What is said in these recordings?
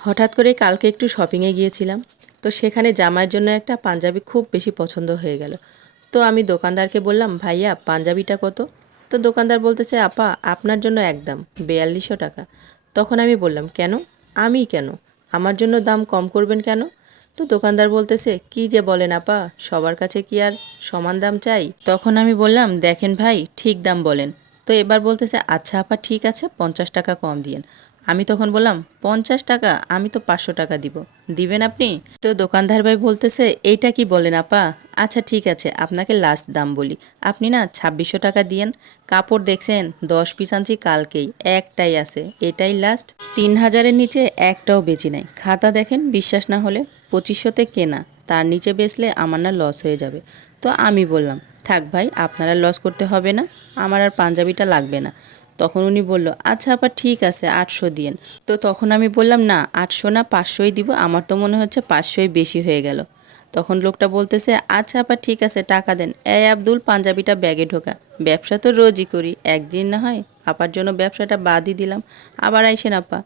হঠাৎ করে কালকে একটু শপিংয়ে গিয়েছিলাম। তো সেখানে জামাইয়ের জন্য একটা পাঞ্জাবি খুব বেশি পছন্দ হয়ে গেল। তো আমি দোকানদারকে বললাম, ভাইয়া, পাঞ্জাবিটা কত? তো দোকানদার বলতেছে, আপা, আপনার জন্য একদম বেয়াল্লিশশো টাকা। তখন আমি বললাম, কেন? আমি কেন? আমার জন্য দাম কম করবেন কেন? তো দোকানদার বলতেছে, কি যে বলেন আপা, সবার কাছে কি আর সমান দাম চাই? তখন আমি বললাম, দেখেন ভাই, ঠিক দাম বলেন। তো এবার বলতেছে আচ্ছা আপা, ঠিক আছে, পঞ্চাশ টাকা কম দিয়েন। আমি তখন বললাম, পঞ্চাশ টাকা, আমি তো পাঁচশো টাকা দিব। দিবেন আপনি? তো দোকানদার ভাই বলতেছে, এইটা কি বলেন আপা? আচ্ছা ঠিক আছে, আপনাকে লাস্ট দাম বলি। আপনি না ছাব্বিশশো টাকা দিয়েন। কাপড় দেখছেন, দশ পিস আনছি কালকেই, একটাই আছে, এটাই লাস্ট তিন হাজারের নিচে একটাও বেচি নাই। খাতা দেখেন, বিশ্বাস না হলে পঁচিশশোতে কেনা। তার নিচে বেচলে আমার না লস হয়ে যাবে। তো আমি বললাম, থাক ভাই, আপনারা লস করতে হবে না। আমার আর পাঞ্জাবিটা লাগবে না। তখন উনি বলল আচ্ছা আপা, ঠিক আছে, আটশো দিয়েন। তো তখন আমি বললাম, না, আটশো না, পাঁচশোই দিব, আমার তো মনে হচ্ছে পাঁচশোই বেশি হয়ে গেল। তখন লোকটা বলতেছে আচ্ছা আপা, ঠিক আছে, টাকা দেন। এ আব্দুল, পাঞ্জাবিটা ব্যাগে ঢোকা। ব্যবসা তো রোজই করি, একদিন না হয় আপার জন্য ব্যবসাটা বাদই দিলাম। আবার আইসেন আপা।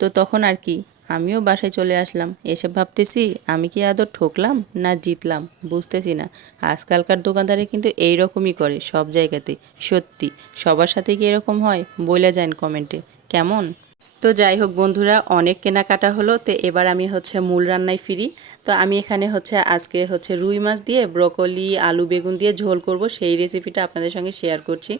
তো তখন আর কি, আমিও বাসায় চলে আসলাম। এসে ভাবতেছি, আমি কি আদৌ ঠকলাম না জিতলাম? বুঝতেছি না। আজকালকার দোকানদারে কিন্তু এই রকমই করে সব জায়গাতে। সত্যি, সবার সাথে কি এরকম হয়? বলে যান কমেন্টে। কেমন? তো যাই হোক বন্ধুরা, অনেক কেনাকাটা হলো, তো এবার আমি হচ্ছে মূল রান্নায় ফিরি। তো আমি এখানে হচ্ছে আজকে হচ্ছে রুই মাছ দিয়ে, ব্রকলি, আলু বেগুন দিয়ে ঝোল করব, সেই রেসিপিটা আপনাদের সঙ্গে শেয়ার করছি।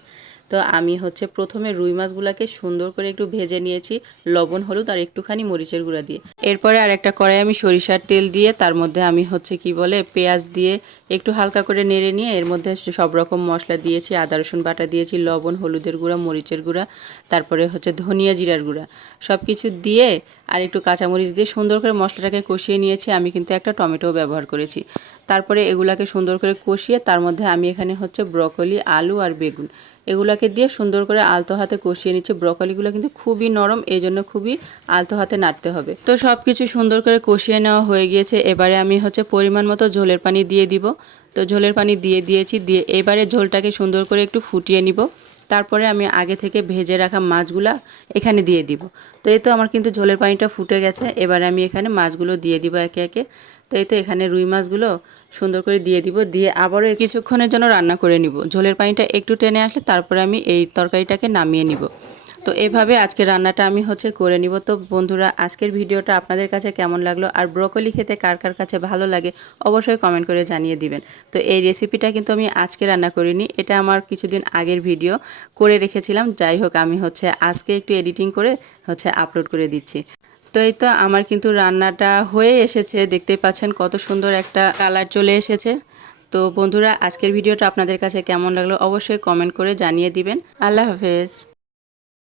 তো আমি হচ্ছে প্রথমে রুই মাছগুলোকে সুন্দর করে একটু ভেজে নিয়েছি, লবণ, হলুদ আর একটুখানি মরিচের গুঁড়া দিয়ে। এরপরে আর একটা কড়াই আমি সরিষার তেল দিয়ে তার মধ্যে আমি হচ্ছে কি বলে পেঁয়াজ দিয়ে একটু হালকা করে নেড়ে নিয়ে এর মধ্যে সব রকম মশলা দিয়েছি, আদা, রসুন বাটা দিয়েছি, লবণ, হলুদের গুঁড়া, মরিচের গুঁড়া, তারপরে হচ্ছে ধনিয়া জিরার গুঁড়া। সব কিছু দিয়ে আর একটু কাঁচামরিচ দিয়ে সুন্দর করে মশলাটাকে কষিয়ে নিয়েছি, আমি কিন্তু একটা টমেটো ব্যবহার করেছি। তারপরে এগুলাকে সুন্দর করে কষিয়ে তার মধ্যে আমি এখানে হচ্ছে ব্রকলি, আলু আর বেগুন। এগুলাকে দিয়ে সুন্দর করে আলতো হাতে কষিয়ে নিচ্ছে। ব্রকলিগুলো কিন্তু খুবই নরম এই জন্য খুবই আলতো হাতে নাড়তে হবে। তো সব কিছু সুন্দর করে কষিয়ে নেওয়া হয়ে গিয়েছে। এবারে আমি হচ্ছে পরিমাণ মতো ঝোলের পানি দিয়ে দিব। তো ঝোলের পানি দিয়ে দিয়েছি। দিয়ে এবারে ঝোলটাকে সুন্দর করে একটু ফুটিয়ে নিব। তারপরে আমি আগে থেকে ভেজে রাখা মাছগুলো এখানে দিয়ে দিব। তো এই তো আমার কিন্তু ঝোলের পানিটা ফুটে গেছে, এবার আমি এখানে মাছগুলো দিয়ে দিব একে একে। তো এই তো এখানে রুই মাছগুলো সুন্দর করে দিয়ে দিব, দিয়ে আবারও কিছুক্ষণের জন্য রান্না করে নিব। ঝোলের পানিটা একটু টেনে আসলে তারপরে আমি এই তরকারিটাকে নামিয়ে নিব। তো এভাবে আজকে রান্নাটা আমি হচ্ছে করে নিব। তো বন্ধুরা, আজকের ভিডিওটা আপনাদের কাছে কেমন লাগল আর ব্রকলি খেতে কার কার কাছে ভালো লাগে অবশ্যই কমেন্ট করে জানিয়ে দিবেন। তো এই রেসিপিটা কিন্তু আমি আজকে রান্না করিনি, এটা আমার কিছুদিন আগের ভিডিও করে রেখেছিলাম। যাই হোক, আমি হচ্ছে আজকে একটু এডিটিং করে হচ্ছে আপলোড করে দিচ্ছি। তো এই তো আমার কিন্তু রান্নাটা হয়ে এসেছে দেখতেই পাচ্ছেন কত সুন্দর একটা কালার চলে এসেছে। তো বন্ধুরা, আজকের ভিডিওটা আপনাদের কাছে কেমন লাগল অবশ্যই কমেন্ট করে জানিয়ে দিবেন। আল্লাহ হাফেজ।